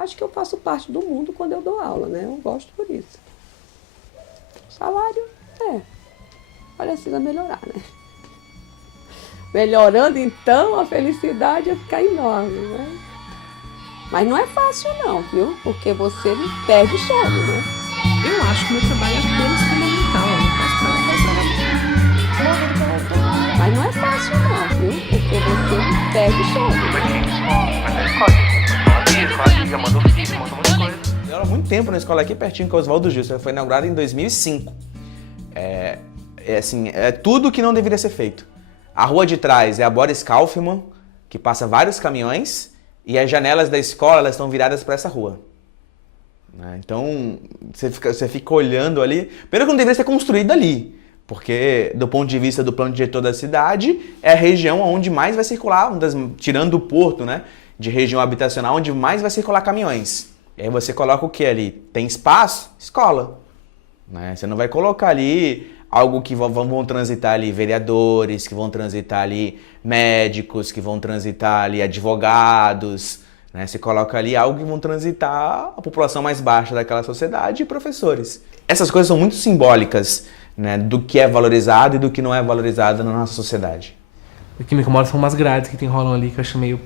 acho que eu faço parte do mundo quando eu dou aula, né? Eu gosto por isso. O salário, precisa melhorar, né? Melhorando, então, a felicidade ia ficar enorme, né? Mas não é fácil não, viu? Porque você perde o sono, né? Eu acho que o meu trabalho é apenas fundamental, eu não posso parar de fazer. Mas não é fácil não, viu? Porque você perde o sono. Já mandou ofício, mandou muita coisa. Eu era há muito tempo na escola aqui pertinho com o Oswaldo Gil, foi inaugurada em 2005. É tudo que não deveria ser feito. A rua de trás é a Boris Kaufmann, que passa vários caminhões, e as janelas da escola elas estão viradas para essa rua. Então, você fica olhando ali. Primeiro que não deveria ser construído ali, porque do ponto de vista do plano diretor da cidade, é a região onde mais vai circular, tirando o porto, né, de região habitacional, onde mais vai circular caminhões. E aí você coloca o que ali? Tem espaço? Escola. Né? Você não vai colocar ali algo que vão transitar ali vereadores, que vão transitar ali médicos, que vão transitar ali advogados, né? Você coloca ali algo que vão transitar a população mais baixa daquela sociedade e professores. Essas coisas são muito simbólicas, né, do que é valorizado e do que não é valorizado na nossa sociedade. O que me incomoda são umas grades que rolam ali que eu acho meio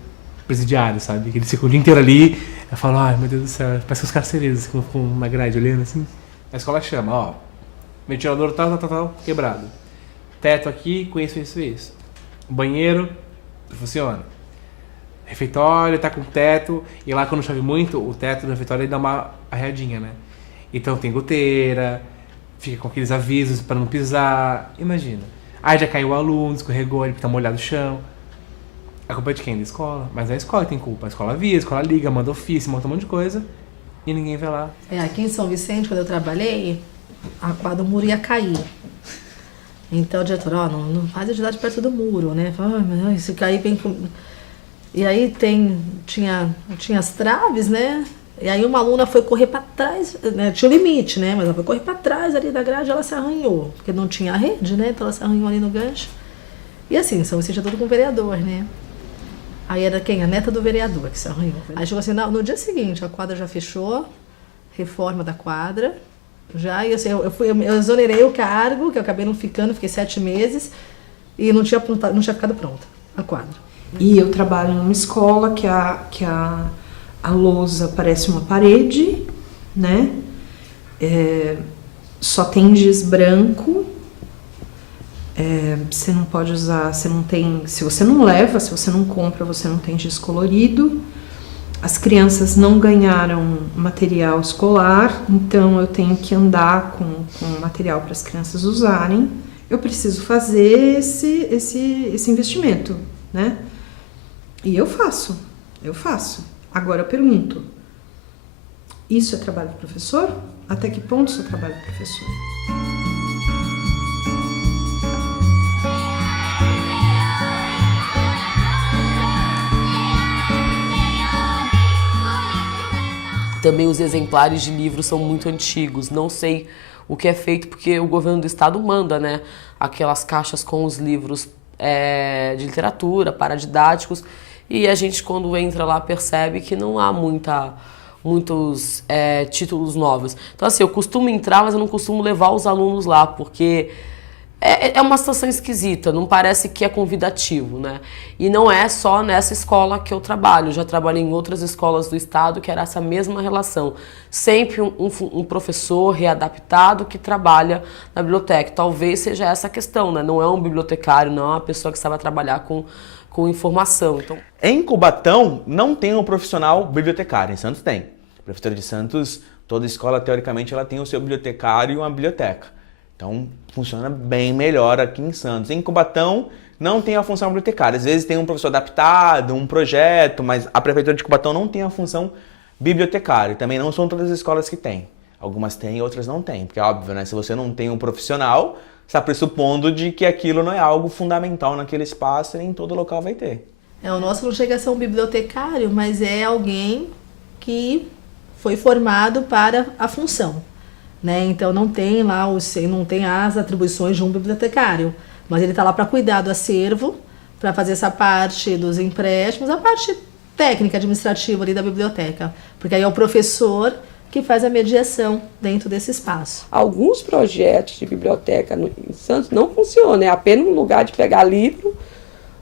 presidiário, sabe? Que eles ficam o dia inteiro ali, eu falo, ai meu Deus do céu, parece os carcereiros com uma grade olhando assim. A escola chama, ó, ventilador tal, quebrado. Teto aqui, com isso. Banheiro, funciona. Refeitório, tá com teto, e lá quando chove muito, o teto do refeitório ele dá uma arreadinha, né? Então tem goteira, fica com aqueles avisos para não pisar, imagina. Aí já caiu o aluno, escorregou, ele tá molhado o chão. A culpa é de quem? Da escola. Mas é a escola que tem culpa. A escola avisa, a escola liga, manda ofício, monta um monte de coisa, e ninguém vê lá. Aqui em São Vicente, quando eu trabalhei, a quadra do muro ia cair. Então o diretor, não faz atividade perto do muro, né? Fala, mas se cair vem com... E aí tinha as traves, né? E aí uma aluna foi correr para trás, né? Tinha um limite, né? Mas ela foi correr para trás ali da grade e ela se arranhou. Porque não tinha a rede, né? Então ela se arranhou ali no gancho. E assim, São Vicente é tudo com vereador, né? Aí era quem? A neta do vereador que se arranhou. Aí chegou assim, no dia seguinte, a quadra já fechou, reforma da quadra. Já, e assim, eu exonerei o cargo, que eu acabei não ficando, fiquei 7 meses, e não tinha ficado pronta a quadra. E eu trabalho numa escola que a lousa parece uma parede, né? Só tem giz branco, você não pode usar, se você não leva, se você não compra, você não tem giz colorido. As crianças não ganharam material escolar, então eu tenho que andar com material para as crianças usarem. Eu preciso fazer esse investimento, né? E eu faço. Agora eu pergunto, isso é trabalho do professor? Até que ponto isso é trabalho do professor? Também os exemplares de livros são muito antigos. Não sei o que é feito porque o governo do estado manda, né? Aquelas caixas com os livros de literatura, paradidáticos. E a gente, quando entra lá, percebe que não há muitos títulos novos. Então, assim, eu costumo entrar, mas eu não costumo levar os alunos lá, porque é uma situação esquisita, não parece que é convidativo, né? E não é só nessa escola que eu trabalho, já trabalhei em outras escolas do estado que era essa mesma relação. Sempre um professor readaptado que trabalha na biblioteca. Talvez seja essa a questão, né? Não é um bibliotecário, não é uma pessoa que sabe trabalhar com informação. Então... Em Cubatão não tem um profissional bibliotecário, em Santos tem. A Prefeitura de Santos, toda escola, teoricamente, ela tem o seu bibliotecário e uma biblioteca. Então, funciona bem melhor aqui em Santos. Em Cubatão, não tem a função bibliotecária. Às vezes tem um professor adaptado, um projeto, mas a Prefeitura de Cubatão não tem a função bibliotecária. E também não são todas as escolas que têm. Algumas têm, outras não têm. Porque é óbvio, né? Se você não tem um profissional, você está pressupondo de que aquilo não é algo fundamental naquele espaço e nem em todo local vai ter. O nosso não chega a ser um bibliotecário, mas é alguém que foi formado para a função. Né? Então não tem lá não tem as atribuições de um bibliotecário, mas ele está lá para cuidar do acervo, para fazer essa parte dos empréstimos, a parte técnica administrativa ali da biblioteca, porque aí é o professor que faz a mediação dentro desse espaço. Alguns projetos de biblioteca em Santos não funcionam, é apenas um lugar de pegar livro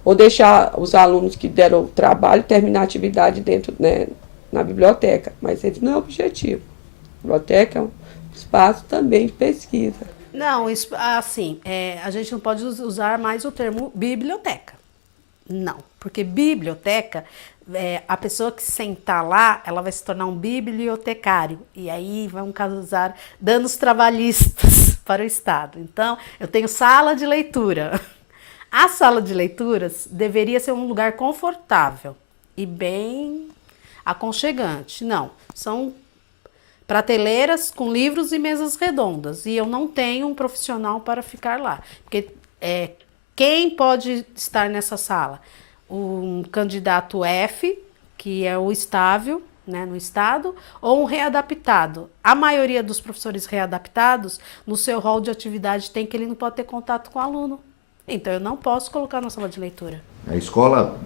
ou deixar os alunos que deram o trabalho terminar a atividade dentro, né, na biblioteca, mas esse não é o objetivo. A biblioteca é um espaço também de pesquisa. Não, assim, a gente não pode usar mais o termo biblioteca. Não, porque biblioteca, a pessoa que sentar lá, ela vai se tornar um bibliotecário. E aí vão causar danos trabalhistas para o Estado. Então, eu tenho sala de leitura. A sala de leituras deveria ser um lugar confortável e bem aconchegante. Não, são prateleiras com livros e mesas redondas. E eu não tenho um profissional para ficar lá. Porque quem pode estar nessa sala? Um candidato F, que é o estável, né, no Estado, ou um readaptado. A maioria dos professores readaptados, no seu rol de atividade, tem que ele não pode ter contato com o aluno. Então, eu não posso colocar na sala de leitura. A escola,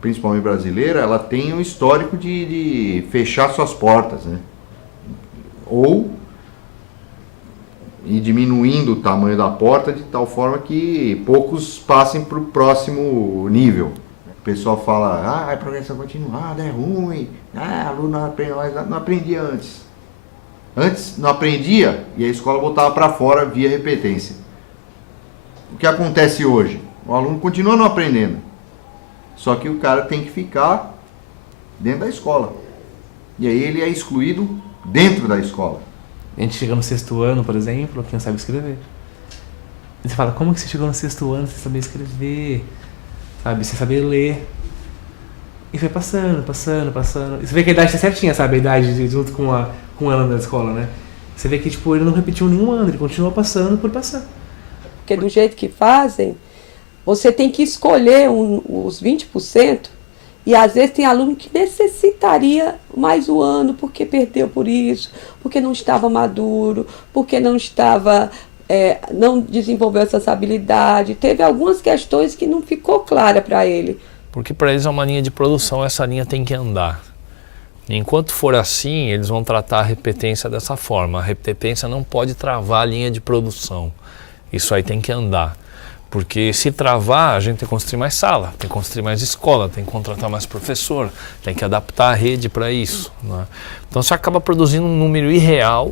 principalmente brasileira, ela tem um histórico de fechar suas portas, né? Ou ir diminuindo o tamanho da porta de tal forma que poucos passem para o próximo nível. O pessoal fala, é progressão continuada, é ruim, aluno não aprende mais, não aprendia antes. Antes não aprendia e a escola botava para fora via repetência. O que acontece hoje? O aluno continua não aprendendo, só que o cara tem que ficar dentro da escola. E aí ele é excluído dentro da escola. A gente chega no 6º ano, por exemplo, que não sabe escrever. E você fala, como que você chegou no 6º ano sem saber escrever? Sabe, sem saber ler. E foi passando. E você vê que a idade tá certinha, sabe? A idade junto com o ano da escola, né? Você vê que tipo, ele não repetiu nenhum ano, ele continua passando por passar. Porque do jeito que fazem, você tem que escolher os 20%, e às vezes tem aluno que necessitaria mais um ano, porque perdeu por isso, porque não estava maduro, porque não estava, não desenvolveu essa habilidade. Teve algumas questões que não ficou clara para ele. Porque para eles é uma linha de produção, essa linha tem que andar. Enquanto for assim, eles vão tratar a repetência dessa forma. A repetência não pode travar a linha de produção. Isso aí tem que andar. Porque se travar, a gente tem que construir mais sala, tem que construir mais escola, tem que contratar mais professor, tem que adaptar a rede para isso, né? Então você acaba produzindo um número irreal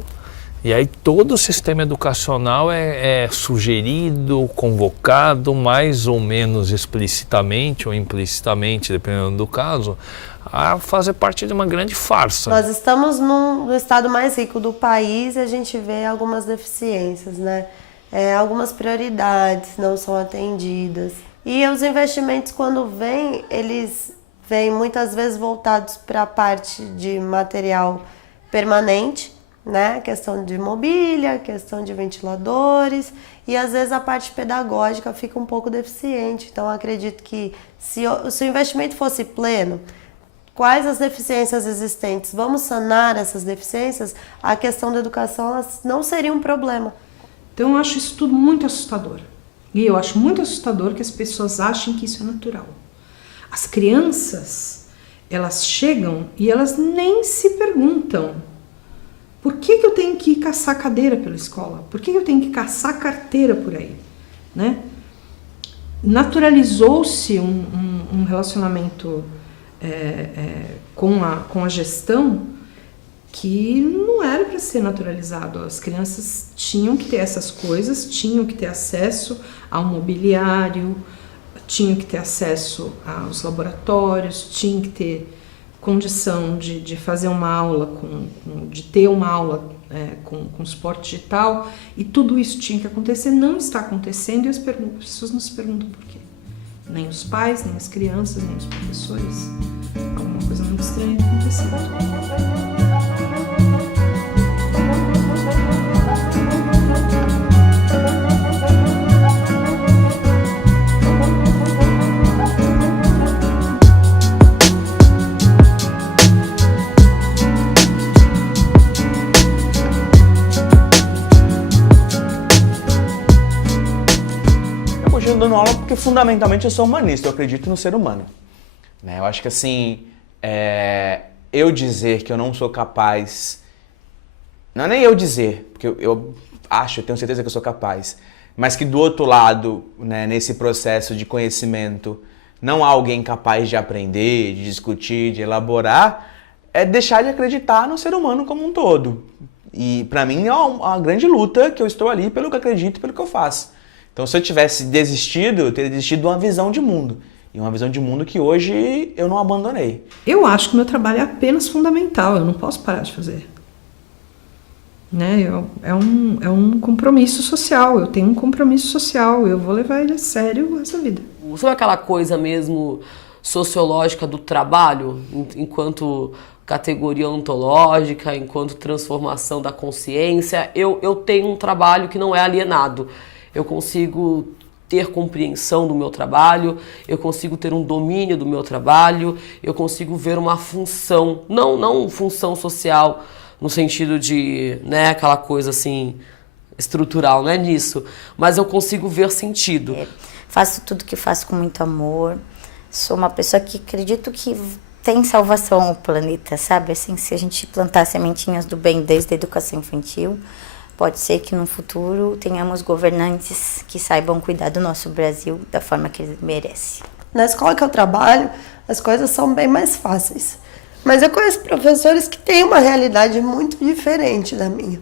e aí todo o sistema educacional é sugerido, convocado, mais ou menos explicitamente ou implicitamente, dependendo do caso, a fazer parte de uma grande farsa. Nós estamos no estado mais rico do país e a gente vê algumas deficiências, né? Algumas prioridades não são atendidas. E os investimentos, quando vêm, eles vêm muitas vezes voltados para a parte de material permanente, né? Questão de mobília, questão de ventiladores, e às vezes a parte pedagógica fica um pouco deficiente. Então, acredito que se o investimento fosse pleno, quais as deficiências existentes? Vamos sanar essas deficiências? A questão da educação elas não seria um problema. Então eu acho isso tudo muito assustador. E eu acho muito assustador que as pessoas achem que isso é natural. As crianças, elas chegam e elas nem se perguntam por que eu tenho que ir caçar cadeira pela escola? Por que eu tenho que caçar carteira por aí? Né? Naturalizou-se um relacionamento com a gestão que não era para ser naturalizado. As crianças tinham que ter essas coisas, tinham que ter acesso ao mobiliário, tinham que ter acesso aos laboratórios, tinham que ter condição de fazer uma aula, de ter uma aula com suporte digital, e tudo isso tinha que acontecer, não está acontecendo, e as pessoas não se perguntam por quê. Nem os pais, nem as crianças, nem os professores. Alguma coisa muito estranha está acontecendo. Dando aula porque fundamentalmente eu sou humanista, eu acredito no ser humano. Eu acho que assim, eu dizer que eu não sou capaz... Não é nem eu dizer, porque eu tenho certeza que eu sou capaz, mas que do outro lado, né, nesse processo de conhecimento, não há alguém capaz de aprender, de discutir, de elaborar, é deixar de acreditar no ser humano como um todo. E pra mim é uma grande luta que eu estou ali pelo que eu acredito e pelo que eu faço. Então se eu tivesse desistido, eu teria desistido de uma visão de mundo. E uma visão de mundo que hoje eu não abandonei. Eu acho que o meu trabalho é apenas fundamental, eu não posso parar de fazer. Né? É um compromisso social, eu tenho um compromisso social, eu vou levar ele a sério essa vida. Sabe aquela coisa mesmo sociológica do trabalho, enquanto categoria ontológica, enquanto transformação da consciência? Eu tenho um trabalho que não é alienado. Eu consigo ter compreensão do meu trabalho, eu consigo ter um domínio do meu trabalho, eu consigo ver uma função, não função social, no sentido de, né, aquela coisa assim, estrutural, não é nisso, mas eu consigo ver sentido. Faço tudo que faço com muito amor, sou uma pessoa que acredito que tem salvação ao planeta, sabe? Assim, se a gente plantar sementinhas do bem desde a educação infantil, pode ser que no futuro tenhamos governantes que saibam cuidar do nosso Brasil da forma que ele merece. Na escola que eu trabalho, as coisas são bem mais fáceis. Mas eu conheço professores que têm uma realidade muito diferente da minha.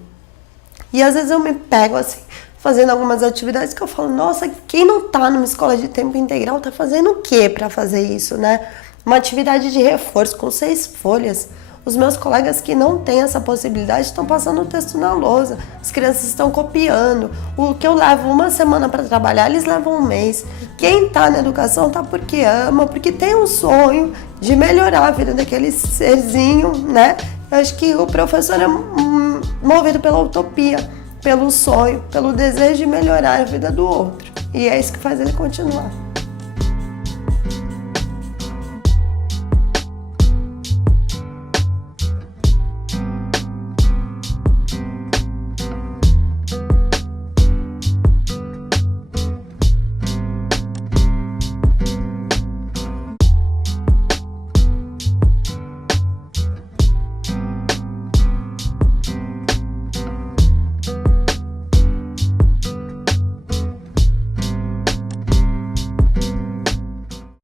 E às vezes eu me pego assim, fazendo algumas atividades que eu falo, nossa, quem não está numa escola de tempo integral está fazendo o quê para fazer isso, né? Uma atividade de reforço com 6 folhas. Os meus colegas que não têm essa possibilidade estão passando o texto na lousa. As crianças estão copiando. O que eu levo uma semana para trabalhar, eles levam um mês. Quem está na educação está porque ama, porque tem um sonho de melhorar a vida daquele serzinho, né? Eu acho que o professor é movido pela utopia, pelo sonho, pelo desejo de melhorar a vida do outro. E é isso que faz ele continuar.